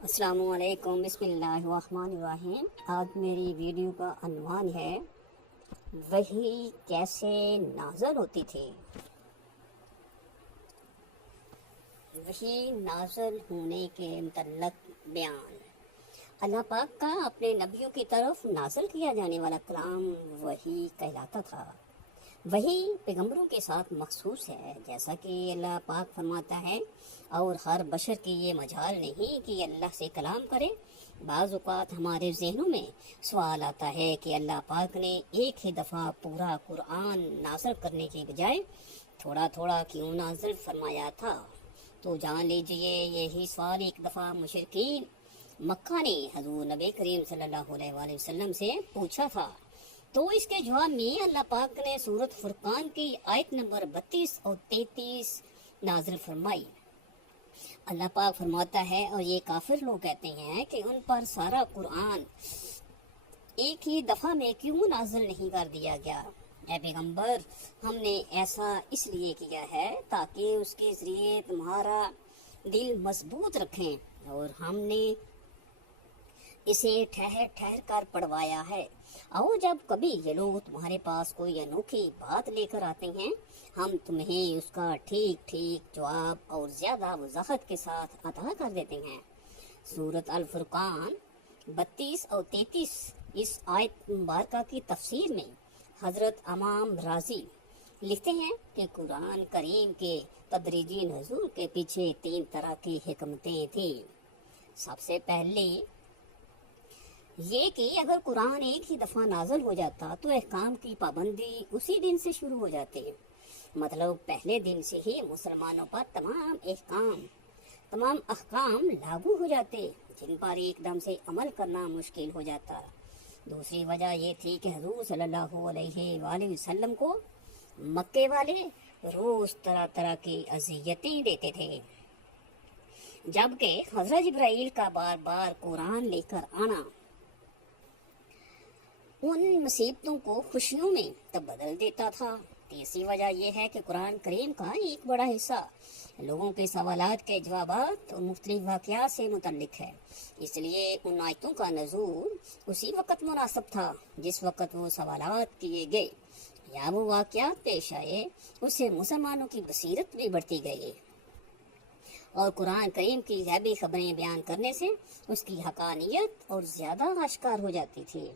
السلام علیکم، بسم اللہ الرحمن الرحیم۔ آج میری ویڈیو کا عنوان ہے وحی کیسے نازل ہوتی تھی۔ وحی نازل ہونے کے متعلق بیان۔ اللہ پاک کا اپنے نبیوں کی طرف نازل کیا جانے والا کلام وحی کہلاتا تھا۔ وحی پیغمبروں کے ساتھ مخصوص ہے، جیسا کہ اللہ پاک فرماتا ہے، اور ہر بشر کی یہ مجال نہیں کہ اللہ سے کلام کرے۔ بعض اوقات ہمارے ذہنوں میں سوال آتا ہے کہ اللہ پاک نے ایک ہی دفعہ پورا قرآن نازل کرنے کے بجائے تھوڑا تھوڑا کیوں نازل فرمایا تھا؟ تو جان لیجئے، یہی سوال ایک دفعہ مشرکین مکہ نے حضور نبی کریم صلی اللہ علیہ وآلہ وسلم سے پوچھا تھا۔ تو اس کے جواب میں اللہ پاک نے سورۃ فرقان کی آیت نمبر 32 اور 33 نازل فرمائی۔ اللہ پاک فرماتا ہے، اور یہ کافر لوگ کہتے ہیں کہ ان پر سارا قرآن ایک ہی دفعہ میں کیوں نازل نہیں کر دیا گیا؟ اے پیغمبر، ہم نے ایسا اس لیے کیا ہے تاکہ اس کے ذریعے تمہارا دل مضبوط رکھیں، اور ہم نے اسے ٹھہر ٹھہر کر پڑھوایا ہے۔ اور جب کبھی یہ لوگ تمہارے پاس کوئی انوکھی بات لے کر آتے ہیں، ہم تمہیں اس کا ٹھیک ٹھیک جواب اور زیادہ وضاحت کے ساتھ عطا کر دیتے ہیں۔ سورۃ الفرقان 32 اور 33 اس آیت مبارکہ کی تفسیر میں حضرت امام رازی لکھتے ہیں کہ قرآن کریم کے تدریجی نزول کے پیچھے 3 طرح کی حکمتیں تھیں۔ سب سے پہلے یہ کہ اگر قرآن ایک ہی دفعہ نازل ہو جاتا تو احکام کی پابندی اسی دن سے شروع ہو جاتی، مطلب پہلے دن سے ہی مسلمانوں پر تمام احکام لاگو ہو جاتے، جن پر ایک دم سے عمل کرنا مشکل ہو جاتا۔ دوسری وجہ یہ تھی کہ حضور صلی اللہ علیہ وآلہ وسلم کو مکے والے روز طرح طرح کی اذیتیں دیتے تھے، جبکہ حضرت جبرائیل کا بار بار قرآن لے کر آنا ان مصیبتوں کو خوشیوں میں تبدل دیتا تھا۔ تیسری وجہ یہ ہے کہ قرآن کریم کا ایک بڑا حصہ لوگوں کے سوالات کے جوابات اور مختلف واقعات سے متعلق ہے، اس لیے ان آیتوں کا نزول اسی وقت مناسب تھا جس وقت وہ سوالات کیے گئے یا وہ واقعات پیش آئے۔ اس سے مسلمانوں کی بصیرت بھی بڑھتی گئی، اور قرآن کریم کی غیبی خبریں بیان کرنے سے اس کی حقانیت اور زیادہ آشکار ہو جاتی تھی۔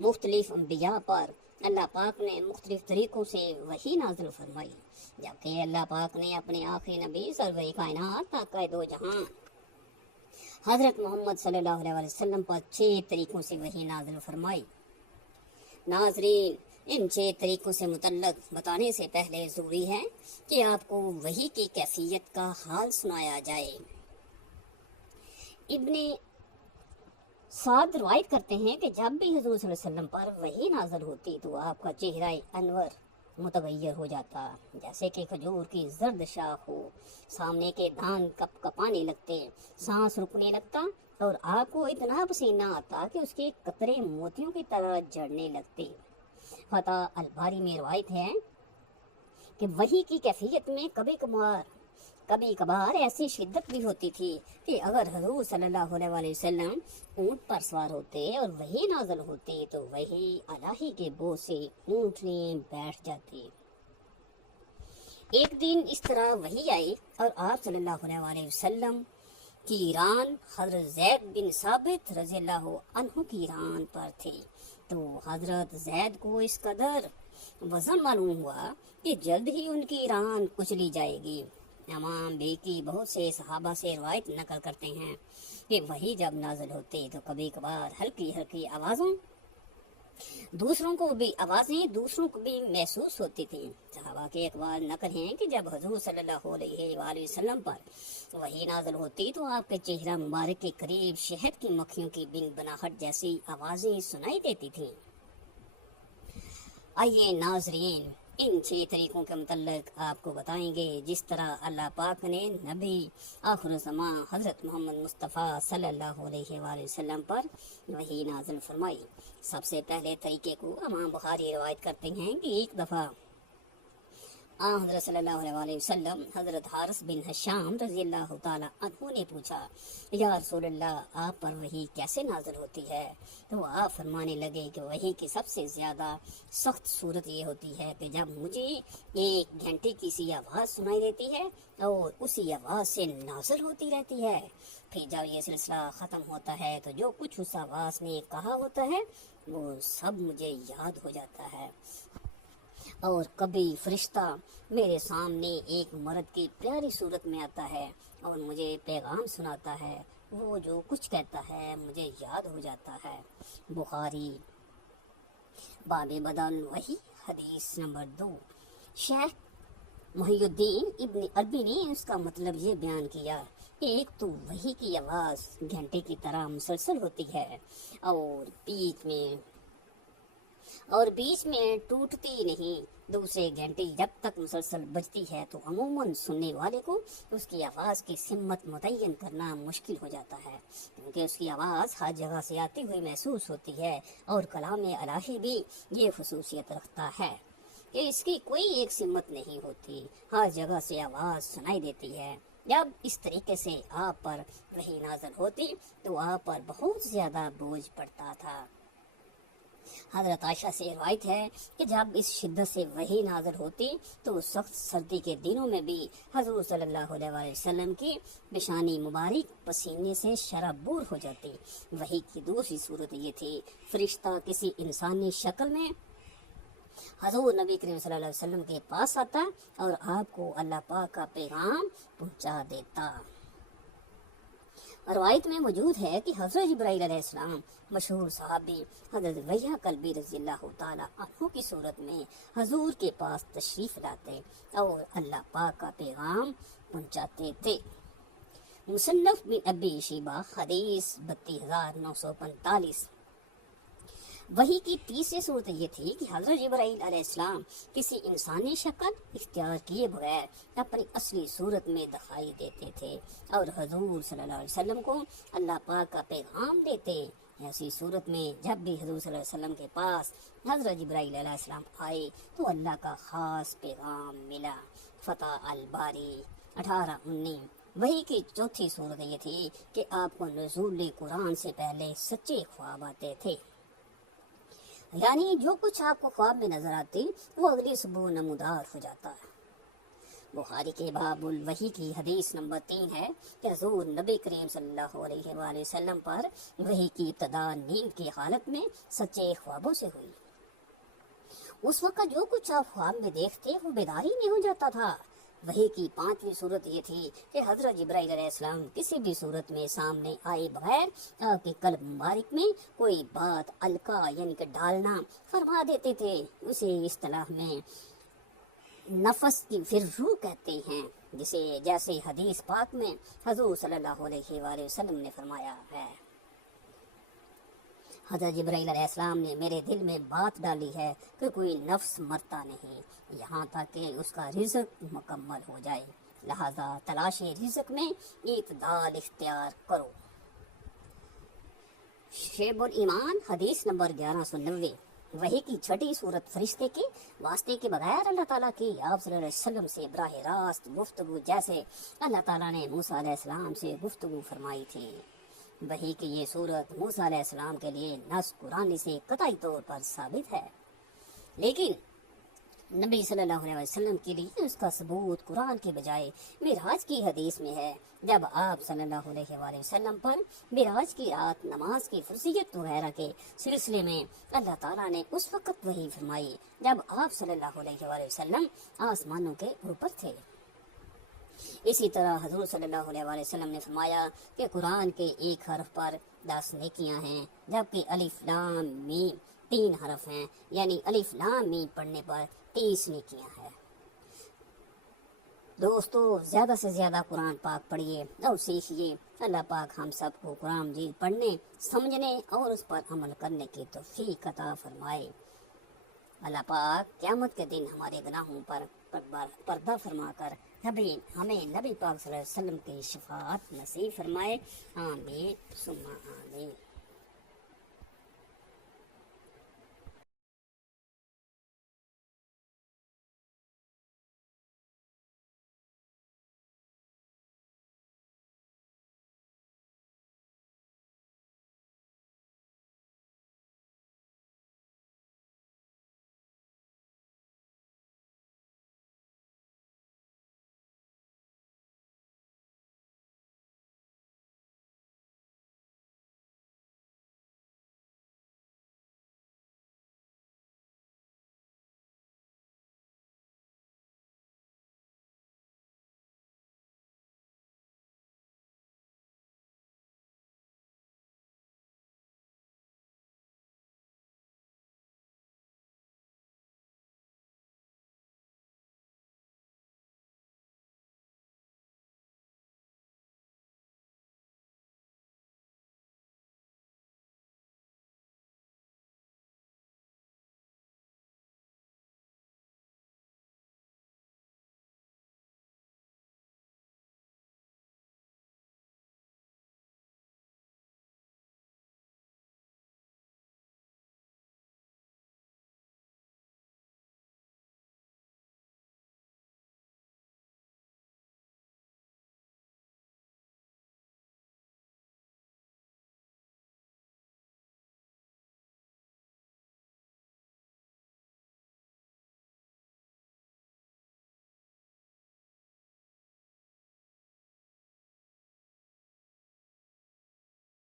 مختلف انبیاء پر اللہ پاک نے مختلف طریقوں سے وحی نازل فرمائی، جبکہ اللہ پاک نے اپنے آخری نبی سرور کائنات آقائے دو جہان حضرت محمد صلی اللہ علیہ وسلم پر 6 طریقوں سے وحی نازل فرمائی۔ ناظرین، ان 6 طریقوں سے متعلق بتانے سے پہلے ضروری ہے کہ آپ کو وحی کی کیفیت کا حال سنایا جائے۔ ابن سعد روایت کرتے ہیں کہ جب بھی حضور صلی اللہ علیہ وسلم پر وحی نازل ہوتی تو آپ کا چہرہ انور متغیر ہو جاتا، جیسے کہ کھجور کی زرد شاخ ہو، سامنے کے دان کپ کپانے لگتے، سانس رکنے لگتا، اور آپ کو اتنا پسینہ آتا کہ اس کے قطرے موتیوں کی طرح جڑنے لگتے۔ فتح الباری میں روایت ہے کہ وحی کی کیفیت میں کبھی کبھار ایسی شدت بھی ہوتی تھی کہ اگر حضور صلی اللہ علیہ وآلہ وسلم اونٹ پر سوار ہوتے اور وحی نازل ہوتی تو وحی الہی کے بوجھ سے اونٹنی بیٹھ جاتی۔ ایک دن اس طرح وحی آئی اور آپ صلی اللہ علیہ وآلہ وسلم کی ران حضرت زید بن ثابت رضی اللہ عنہ کی ران پر تھی، تو حضرت زید کو اس قدر وزن معلوم ہوا کہ جلد ہی ان کی ران کچلی جائے گی۔ امام بیکی بہت سے صحابہ سے روایت نقل کرتے ہیں کہ وحی جب نازل ہوتی تو کبھی کبھار ہلکی ہلکی آوازیں دوسروں کو بھی محسوس ہوتی تھیں۔ صحابہ کے اقوال نقل ہیں کہ جب حضور صلی اللہ علیہ وآلہ وسلم پر وحی نازل ہوتی تو آپ کے چہرہ مبارک کے قریب شہد کی مکھیوں کی بن بناہٹ جیسی آوازیں سنائی دیتی تھیں۔ آئیے ناظرین، ان 6 طریقوں کے متعلق آپ کو بتائیں گے جس طرح اللہ پاک نے نبی آخر الزماں حضرت محمد مصطفیٰ صلی اللہ علیہ وآلہ وسلم پر وحی نازل فرمائی۔ سب سے پہلے طریقے کو امام بخاری روایت کرتے ہیں کہ ایک دفعہ حضرت صلی اللہ علیہ وسلم حضرت حارث بن حشام رضی اللہ تعالی عنہ نے پوچھا، یا رسول اللہ، آپ پر وحی کیسے نازل ہوتی ہے؟ تو آپ فرمانے لگے کہ وحی کی سب سے زیادہ سخت صورت یہ ہوتی ہے کہ جب مجھے ایک گھنٹے کی سی آواز سنائی دیتی ہے اور اسی آواز سے نازل ہوتی رہتی ہے، پھر جب یہ سلسلہ ختم ہوتا ہے تو جو کچھ اس آواز نے کہا ہوتا ہے وہ سب مجھے یاد ہو جاتا ہے، اور کبھی فرشتہ میرے سامنے ایک مرد کی پیاری صورت میں آتا ہے اور مجھے پیغام سناتا ہے، وہ جو کچھ کہتا ہے مجھے یاد ہو جاتا ہے۔ بخاری باب بدل وحی حدیث نمبر 2۔ شیخ محی الدین ابن عربی نے اس کا مطلب یہ بیان کیا، ایک تو وحی کی آواز گھنٹے کی طرح مسلسل ہوتی ہے اور بیچ میں ٹوٹتی نہیں، دوسرے گھنٹے جب تک مسلسل بجتی ہے تو عموماً سننے والے کو اس کی آواز کی سمت متعین کرنا مشکل ہو جاتا ہے، کیونکہ اس کی آواز ہر جگہ سے آتی ہوئی محسوس ہوتی ہے، اور کلام الہی بھی یہ خصوصیت رکھتا ہے کہ اس کی کوئی ایک سمت نہیں ہوتی، ہر جگہ سے آواز سنائی دیتی ہے۔ جب اس طریقے سے آپ پر وحی نازل ہوتی تو آپ پر بہت زیادہ بوجھ پڑتا تھا۔ حضرت عائشہ سے روایت ہے کہ جب اس شدت سے وحی نازل ہوتی تو سخت سردی کے دنوں میں بھی حضور صلی اللہ علیہ وسلم کی پیشانی مبارک پسینے سے شرابور ہو جاتی۔ وحی کی دوسری صورت یہ تھی، فرشتہ کسی انسانی شکل میں حضور نبی کریم صلی اللہ علیہ وسلم کے پاس آتا اور آپ کو اللہ پاک کا پیغام پہنچا دیتا۔ روایت میں موجود ہے کہ حضرت جبرائیل علیہ السلام مشہور صحابی حضرت وحیہ کلبی رضی اللہ تعالی عنہ کی صورت میں حضور کے پاس تشریف لاتے اور اللہ پاک کا پیغام پہنچاتے تھے۔ مصنف بن ابی شیبہ حدیث 32945۔ وحی کی تیسری صورت یہ تھی کہ حضرت جبرائیل علیہ السلام کسی انسانی شکل اختیار کیے بغیر اپنی اصلی صورت میں دکھائی دیتے تھے اور حضور صلی اللہ علیہ وسلم کو اللہ پاک کا پیغام دیتے۔ ایسی صورت میں جب بھی حضور صلی اللہ علیہ وسلم کے پاس حضرت جبرائیل علیہ السلام آئے تو اللہ کا خاص پیغام ملا۔ فتح الباری 1819۔ وحی کی چوتھی صورت یہ تھی کہ آپ کو نزول قرآن سے پہلے سچے خواب آتے تھے، یعنی جو کچھ آپ کو خواب میں نظر آتی وہ اگلی صبح نمودار ہو جاتا ہے۔ بخاری کے باب الوحی کی حدیث نمبر 3 ہے کہ حضور نبی کریم صلی اللہ علیہ وآلہ وسلم پر وحی کی ابتدا نیند کی حالت میں سچے خوابوں سے ہوئی۔ اس وقت جو کچھ آپ خواب میں دیکھتے وہ بیداری میں ہو جاتا تھا۔ وحی کی پانچویں صورت یہ تھی کہ حضرت جبرائیل علیہ السلام کسی بھی صورت میں سامنے آئے بغیر آپ کے قلب مبارک میں کوئی بات القا یعنی کہ ڈالنا فرما دیتے تھے۔ اسے اصطلاح میں نفس کی پھر روح کہتے ہیں، جیسے حدیث پاک میں حضور صلی اللہ علیہ وآلہ وسلم نے فرمایا ہے، حضرت جبرائیل علیہ السلام نے میرے دل میں بات ڈالی ہے کہ کوئی نفس مرتا نہیں یہاں تک کہ اس کا رزق مکمل ہو جائے، لہذا تلاش رزق میں اعتدال اختیار کرو۔ شعب الایمان حدیث نمبر 1190۔ وحی کی چھٹی صورت فرشتے کے واسطے کے بغیر اللہ تعالیٰ کی آپ صلی اللہ علیہ وسلم سے براہ راست گفتگو، جیسے اللہ تعالیٰ نے موسیٰ علیہ السلام سے گفتگو فرمائی تھی۔ وحی کی یہ صورت موسیٰ علیہ السلام کے لیے نص قرآن سے قطعی طور پر ثابت ہے، لیکن نبی صلی اللہ علیہ وسلم کے لیے اس کا ثبوت قرآن کے بجائے معراج کی حدیث میں ہے، جب آپ صلی اللہ علیہ وآلہ وسلم پر معراج کی رات نماز کی فرضیت وغیرہ کے سلسلے میں اللہ تعالیٰ نے اس وقت وحی فرمائی جب آپ صلی اللہ علیہ وآلہ وسلم آسمانوں کے اوپر تھے۔ اسی طرح حضور صلی اللہ علیہ وآلہ وسلم نے فرمایا کہ قرآن کے ایک حرف پر 10 نیکیاں ہیں، جبکہ الف لام میم 3 حرف ہیں، یعنی الف لام میم پڑھنے پر 30 نیکیاں ہیں۔ دوستو، زیادہ سے زیادہ قرآن پاک پڑھیے اور سیکھیے۔ اللہ پاک ہم سب کو قرآن مجید پڑھنے، سمجھنے اور اس پر عمل کرنے کی توفیق عطا فرمائے۔ اللہ پاک قیامت کے دن ہمارے گناہوں پر پردہ فرما کر ہمیں نبی پاک صلی اللہ علیہ وسلم کی شفاعت نصیب فرمائے۔ آمین ثم آمین۔